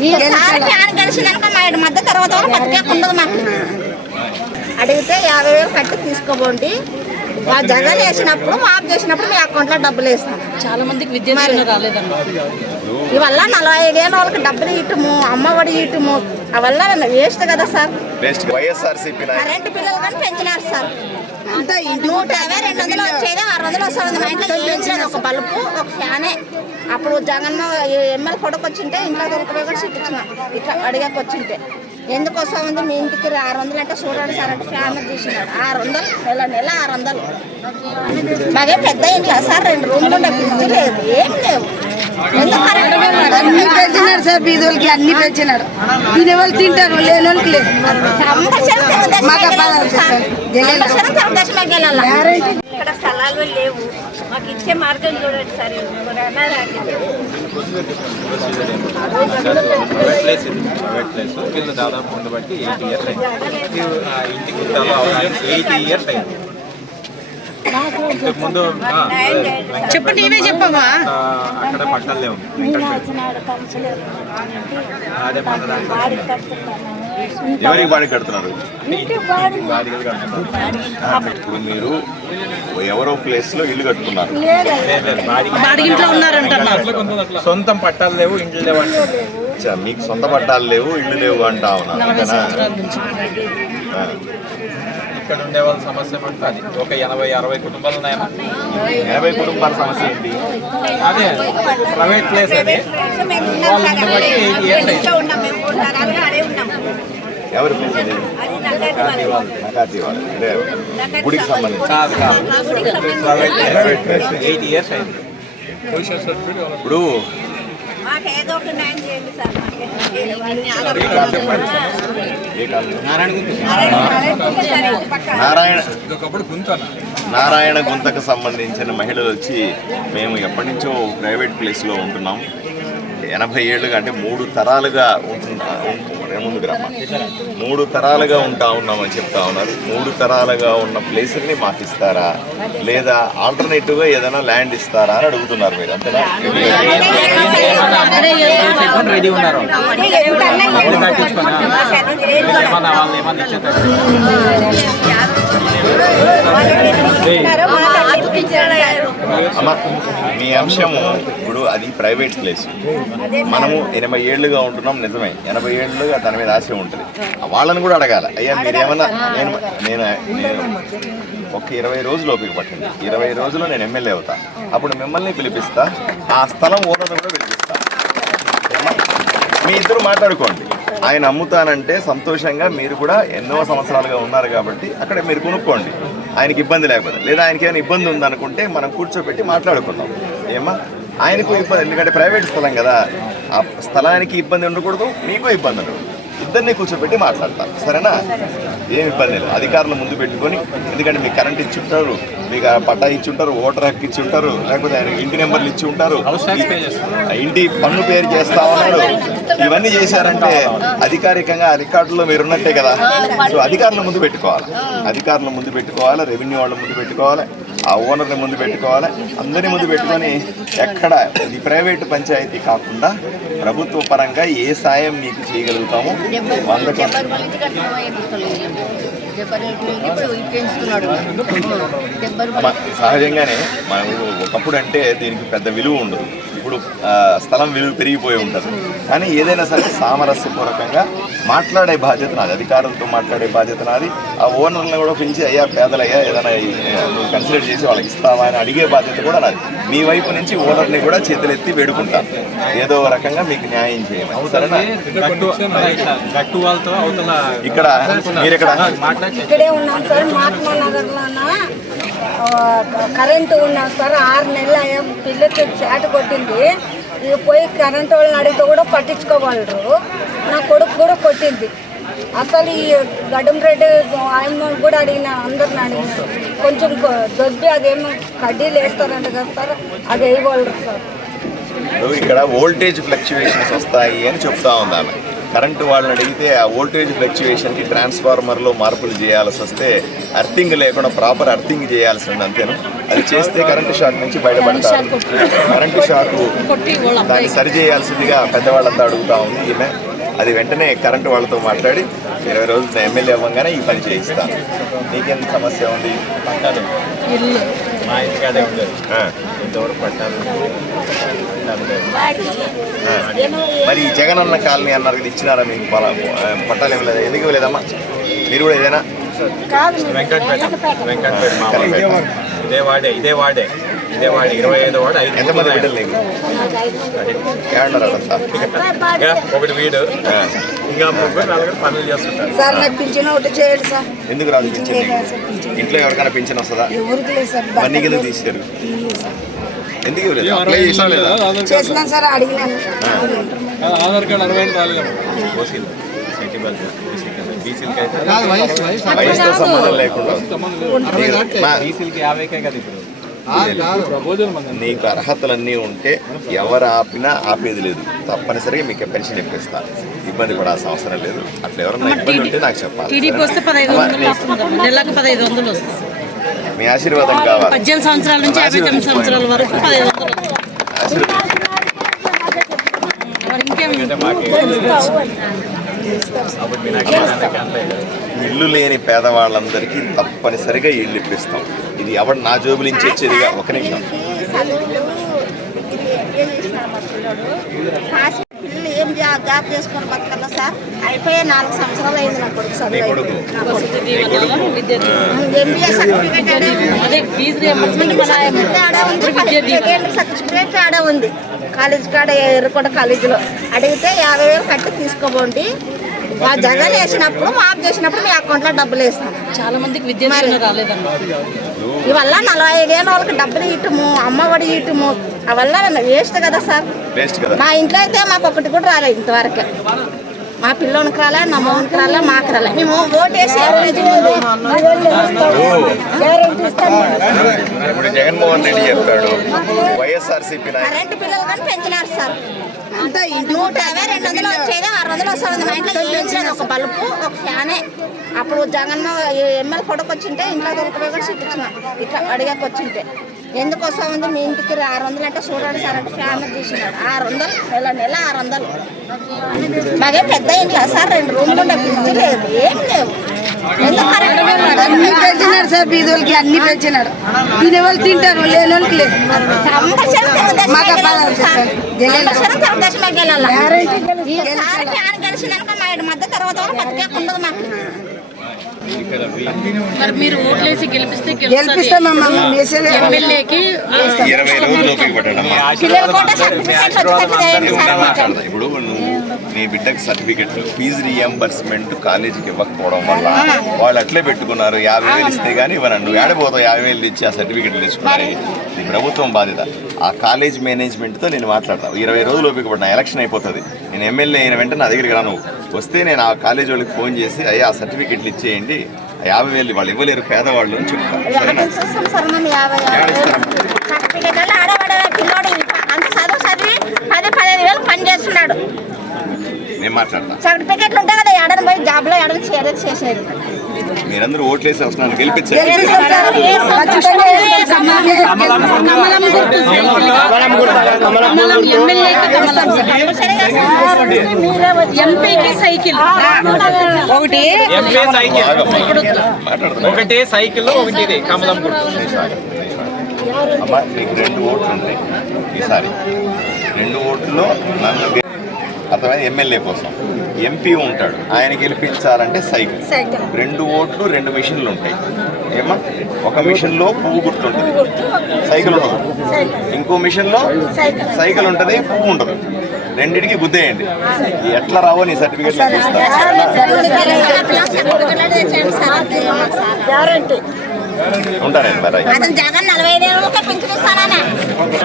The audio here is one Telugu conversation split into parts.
ఫ్యాన్ గెలిచినాక మా మధ్య తర్వాత బతికేకుండదు మాకు. అడిగితే 50,000 కట్టి తీసుకోబోండి, మా జగన్ వేసినప్పుడు మాఫ్ చేసినప్పుడు మీ అకౌంట్లో డబ్బులు వేస్తాం. చాలా మందికి విద్య రాలేదమ్మా. ఇవల్ల 45,000 వాళ్ళకి డబ్బులు ఇటుము, అమ్మఒడి ఇటుము, అవల్ల వేస్ట్ కదా సార్. కరెంటు పిల్లలు కానీ పెంచినారు సార్. 150, 200 వచ్చేది 600 వస్తుంది. మా ఇంట్లో వేయించినది ఒక బల్బు, ఒక ఫ్యానే. అప్పుడు జగన్ ఎమ్మెల్యే కొడుకు వచ్చింటే ఇంట్లో దొరికిపోయి కూడా చూపించినాం. ఇట్లా అడిగాక వచ్చింటే ఎందుకు వస్తా ఉంది మీ ఇంటికి 600 అంటే చూడండి సార్ అంటే ఫ్యాన్ చూసినాడు. 600 నెల 600. మాకే పెద్ద ఇంట్లో సార్ 2 రూములు ఉండే, ఫ్రిడ్జ్ లేదు, ఏం లేవు. అన్ని పెంచినాడు సార్, బీదోళ్ళకి అన్ని పెంచినాడు. తినే వాళ్ళు తింటారు, లేని వాళ్ళకి లేదు. ఇక్కడ స్థలాలు లేవు, మాకు ఇచ్చే మార్గం చూడండి సార్. దాదాపు ఉండబట్టి 8 years అయింది. ఇంటికి 8 years అయింది. ముందు చెప్పండి, నీవే చెప్పమ్మా. అక్కడ పట్టాలు లేవు, అదే ఎవరికి బాడీ కడుతున్నారు? ఇప్పుడు మీరు ఎవరో ప్లేస్ లో ఇల్లు కట్టుకున్నారు, బాడిగింట్లో ఉన్నారంటున్నారు. సొంతం పట్టాలు లేవు, ఇండ్లు లేవు అంటే మీకు సొంత పట్టాలు లేవు, ఇల్లు లేవు అంటా ఉన్నారు. ఇక్కడ ఉండే వాళ్ళ సమస్య అంటే అది ఒక 80-60 కుటుంబాలు ఉన్నాయమ్మా. 80 కుటుంబాల సమస్య ఏంటి? అదే ప్రైవేట్ ప్లేస్ అది. ఎవరి ప్లేస్ అది? నకాతి వాళ్ళు అంటే గుడికి సంబంధించి ప్రైవేట్ ప్లేస్. 8 years అయింది. ఇప్పుడు నారాయణ గుంతకు సంబంధించిన మహిళలు వచ్చి మేము ఎప్పటి నుంచో ప్రైవేట్ ప్లేస్లో ఉంటున్నాం, 80 ఏళ్ళుగా అంటే 3 తరాలుగా ముందుకు రమ్మ 3 తరాలుగా ఉంటా ఉన్నామని చెప్తా ఉన్నారు. 3 తరాలుగా ఉన్న ప్లేసుల్ని మాకు ఇస్తారా, లేదా ఆల్టర్నేటివ్గా ఏదైనా ల్యాండ్ ఇస్తారా అని అడుగుతున్నారు. మీరు అంతేనా? రెడీ ఉన్నారు. అమ్మ, మీ అంశము ఇప్పుడు అది ప్రైవేట్ ప్లేస్, మనము 80 ఏళ్ళుగా ఉంటున్నాం నిజమే. 80 ఏళ్ళుగా దాని మీద ఆశ ఉంటుంది. వాళ్ళని కూడా అడగాలి, అయ్యా మీరేమన్నా నేను ఒక 20 రోజులు ఓపిక పట్టింది, 20 రోజుల్లో నేను ఎమ్మెల్యే అవుతా, అప్పుడు మిమ్మల్ని పిలిపిస్తా, ఆ స్థలం ఓనర్ని కూడా పిలిపిస్తా, మీ ఇద్దరు మాట్లాడుకోండి. ఆయన అమ్ముతానంటే సంతోషంగా మీరు కూడా ఎన్నో సంవత్సరాలుగా ఉన్నారు కాబట్టి అక్కడ మీరు కొనుక్కోండి, ఆయనకి ఇబ్బంది లేకపోతే. లేదా ఆయనకి ఏమైనా ఇబ్బంది ఉందనుకుంటే మనం కూర్చోబెట్టి మాట్లాడుకుందాం. ఏమా ఆయనకు ఇబ్బంది, ఎందుకంటే ప్రైవేట్ స్థలం కదా, ఆ స్థలానికి ఇబ్బంది ఉండకూడదు, మీకు ఇబ్బంది ఉండకూడదు. ఇద్దరిని కూర్చోబెట్టి మాట్లాడతారు, సరేనా? ఏమి ఇబ్బంది లేదు. అధికారులు ముందు పెట్టుకొని, ఎందుకంటే మీకు కరెంట్ ఇచ్చి ఉంటారు, మీకు పట్టా ఇచ్చి ఉంటారు, ఓటర్ హక్కు ఇచ్చి ఉంటారు, లేకపోతే ఆయన ఇంటి నెంబర్లు ఇచ్చి ఉంటారు, ఇంటి పన్ను పేరు చేస్తా ఉన్నాడు. ఇవన్నీ చేశారంటే అధికారికంగా ఆ రికార్డులో మీరు ఉన్నట్టే కదా. సో అధికారుల ముందు పెట్టుకోవాలి, అధికారుల ముందు పెట్టుకోవాలి, రెవెన్యూ వాళ్ళ ముందు పెట్టుకోవాలి, ఆ ఓనర్ని ముందు పెట్టుకోవాలి, అందరి ముందు పెట్టుకొని ఎక్కడ ఇది ప్రైవేటు పంచాయతీ కాకుండా ప్రభుత్వ పరంగా ఏ సాయం మీకు చేయగలుగుతామో సహజంగానే మనం ఒకప్పుడు అంటే దీనికి పెద్ద విలువ ఉండదు, ఇప్పుడు స్థలం విలువ పెరిగిపోయి ఉంటుంది. కానీ ఏదైనా సరే సామరస్యపూర్వకంగా మాట్లాడే బాధ్యత నాది, అధికారులతో మాట్లాడే బాధ్యత నాది. ఆ ఓనర్లను కూడా పిలిచి అయ్యా పేదలయ్యా ఏదైనా కన్సిడర్ చేసి వాళ్ళకి ఇస్తావా అని అడిగే బాధ్యత కూడా నాది. మీ వైపు నుంచి ఓనర్ని కూడా చేతులెత్తి వేడుకుంటాను, ఏదో రకంగా మీకు న్యాయం చేయమని, సరేనా? ఇక్కడ మీరు ఇక్కడే ఉన్నాం సార్, మహాత్మా నగర్లోన కరెంటు ఉన్నాం సార్. 6 నెలలు పిల్లకి చాటు కొట్టింది, ఇక పోయి కరెంటు వాళ్ళని అడిగితే కూడా పట్టించుకోగలరు. నా కొడుకు కూడా కొట్టింది. అసలు ఈ గడ్డం రెడ్డి ఆయన కూడా అడిగిన, అందరిని అడిగిన, కొంచెం దొబ్బి అదేమో కడ్డీలు వేస్తారంట కదా సార్, అది వేయగలరు సార్. ఇక్కడ వోల్టేజ్ ఫ్లక్చువేషన్స్ వస్తాయి అని చెప్తా ఉంది ఆమె. కరెంటు వాళ్ళని అడిగితే ఆ వోల్టేజ్ ఫ్లక్చుయేషన్కి ట్రాన్స్ఫార్మర్లో మార్పులు చేయాల్సి వస్తే అర్థింగ్ లేకుండా ప్రాపర్ అర్థింగ్ చేయాల్సి ఉంది అంతేను. అది చేస్తే కరెంటు షాక్ నుంచి బయటపడతారు. కరెంటు షాక్ దాన్ని సరి చేయాల్సిందిగా పెద్దవాళ్ళంతా అడుగుతూ ఉంది ఈమె. అది వెంటనే కరెంటు వాళ్ళతో మాట్లాడి 20 రోజులు ఎమ్మెల్యే అవ్వగానే ఈ పని చేయిస్తాను. నీకేం సమస్య ఉంది? మా ఇంటికాడే ఉండదు ఇంతవరకు పట్టాలి. మరి ఈ జగనన్న కాలనీ అన్నారు కదా, ఇచ్చినారా మీకు పట్టాలు ఇవ్వలేదా? ఎందుకు ఇవ్వలేదమ్మా? మీరు కూడా ఏదైనా వెంకటపేట మా ఇదే వాడే 25వ వార్డు. ఎంతమంది బిడ్డలు నీకు? ఏమన్నారు అదంతా? ఒకటి వీడు ఇంకా 3-4 పనులు చేస్తుంటారు. సార్ నాకు పింఛన్ ఒకటి చేయండి సార్. ఎందుకు రాదు పింఛన్ నీకు? ఇంట్లో ఎవరికైనా పింఛన్ వస్తుందా? ఎవరికి లేదు సార్. మరి నీకు ఎందుకు తీసారు? ఎందుకు ఇవ్వలేదు? అప్లై చేసినా లేదా? చేసినాను సార్, అడిగినాను. ఆధార్ కార్డు 60 రాలేదు. ఓసీలు బీసీలకి అయితే వయసుతో సంబంధం లేకుండా బీసీలకి 50కే కదా ఇప్పుడు. నీకు అర్హతలన్నీ ఉంటే ఎవరు ఆపినా ఆపేది లేదు. తప్పనిసరిగా మీకు పెన్షన్ ఇప్పిస్తాను. ఇబ్బంది పడాల్సిన అవసరం లేదు. అట్లా ఎవరన్నా ఇబ్బంది ఉంటే నాకు చెప్పాలి. టీడీపీ వస్తే 1500 వస్తుంది, నెలకు 1500 వస్తుంది. మీ ఆశీర్వాదం కావాలి. 18 సంవత్సరాల నుంచి 59 సంవత్సరాల వరకు 1500 వస్తుంది. మరి ఇంకేమి? ఇల్లు లేని పేదవాళ్ళందరికీ తప్పనిసరిగా ఇల్లు ఇప్పిస్తాం. ఇది ఎవరు నా జోబులు నుంచి వచ్చేదిగా. ఒక నిమిషం. పిల్లలు ఏం జాబ్ చేసుకొని బతకల్లా సార్? అయిపోయే 4 సంవత్సరాలు అయింది నా కొడుకు చదువు. ఎంబీఏ సర్టిఫికేట్ అదే ఫీజు రియంబర్స్మెంట్ సర్టిఫికేట్ ఆడ ఉంది. కాలేజ్ కాడ ఎర్రకొండ కాలేజీలో అడిగితే 50,000 కట్టి తీసుకోబోండి. మా జగన్ వేసినప్పుడు మాఫ్ చేసినప్పుడు మీ అకౌంట్లో డబ్బులు వేస్తాం. చాలా మందికి విద్య దీవెన రాలేదమ్మా. ఇవల్ల 45 ఏళ్ళ వాళ్ళకి డబ్బులు ఇటుము, అమ్మఒడి ఇటుము, అవల్ల వేస్ట్ కదా సార్. మా ఇంట్లో అయితే మాకు ఒకటి కూడా రాలేదు ఇంతవరకు. మా పిల్లోనికి రాలే, నా మౌనికి రాలే, మాకు రాలే. మేము ఓటేసి ఇప్పుడు జగన్మోహన్ రెడ్డి చెప్పాడు వైఎస్ఆర్సీపీ కరెంటు పిల్లలు కానీ పెంచినారు సార్. 150, 200 వచ్చేది 600 వస్తుంది. మా ఇంట్లో చేయించలేదు. ఒక బల్బు, ఒక ఫ్యానే. అప్పుడు జగన్ ఎమ్మెల్యే కొడుకు వచ్చింటే ఇంట్లో దొరికిపోయి కూడా చూపించిన ఇట్లా అడిగాక వచ్చింటే ఎందుకు వస్తా ఉంది మీ ఇంటికి 600 అంటే చూడండి సార్ అంటే ఫ్యాన్ తీసినాడు. 600 నెల 600. మాకే పెద్ద ఇంట్లో సార్ 2 రూమ్లు ఉండే, ఫ్రిడ్జ్ లేదు, ఏం లేవు. అన్ని పెంచినారు సార్, బీదోళ్ళకి అన్ని పెంచినారు. తినేవాళ్ళు తింటారు, లేని వాళ్ళకి లేదు. మధ్య తర్వాత బతికేకుండదు మాకు. మరి మీరు ఓట్లేసి గెలిపిస్తే గెలిపిస్తామమ్మా. ఎమ్మెల్యేకి 20 రోజులు ఉపయోగపడ్డాడమ్మా. ఇప్పుడు నువ్వు నీ బిడ్డకి సర్టిఫికెట్ ఫీజు రియంబర్స్మెంట్ కాలేజీకి ఇవ్వకపోవడం వల్ల వాళ్ళు అట్లే పెట్టుకున్నారు. 50,000 ఇస్తే కానీ ఇవ్వను. నువ్వు ఏడపోతావు 50,000 ఇచ్చి ఆ సర్టిఫికెట్లు తీసుకున్నారు. నీ ప్రభుత్వం బాధ్యత. ఆ కాలేజ్ మేనేజ్మెంట్తో నేను మాట్లాడతాను. 20 రోజులు ఉపయోగపడినా ఎలక్షన్ అయిపోతుంది. నేను ఎమ్మెల్యే అయిన వెంటనే నా దగ్గరికి రాను. వస్తే నేను ఆ కాలేజ్ వాళ్ళకి ఫోన్ చేసి అయ్యా ఆ సర్టిఫికెట్లు ఇచ్చేయండి, 50,000 వాళ్ళు ఇవ్వలేరు పేదవాళ్ళు అని చెప్తాను. సరేనా? పని చేస్తున్నాడు. నేను మాట్లాడతాను. సర్టిఫికెట్లు ఉంటాయి కదా, ఏడాది పోయి జాబ్లో ఏడాది చేసేది. మీరందరూ ఓట్లేసి వస్తున్నాను, గెలిపించండి. ఎంపీకి సైకిల్ ఒకటి సైకిల్, ఒకటి ఇది కమలం గుర్తు. అమ్మా మీకు 2 ఓట్లు ఉంటాయి ఈసారి. 2 ఓట్లలో నన్ను అర్థమైంది ఎమ్మెల్యే కోసం. ఎంపీ ఉంటాడు, ఆయన గెలిపించాలంటే సైకిల్. 2 ఓట్లు 2 మిషన్లు ఉంటాయి. ఏమా ఒక మిషన్లో పువ్వు గుర్తు ఉంటుంది, సైకిల్ ఉండదు. ఇంకో మిషన్లో సైకిల్ ఉంటుంది, పువ్వు ఉంటుంది. రెండింటికి గుద్దేయండి. ఎట్లా రావో నీ సర్టిఫికేట్ ఉంటానండి. మరి జగన్ 45 ఏళ్ళకి పింఛన్ ఇస్తానని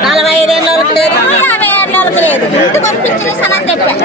45 ఏళ్ళకి లేదు, 50 ఏళ్ళకి లేదు, ఇంటికి పింఛన్ ఇస్తానని చెప్పాను.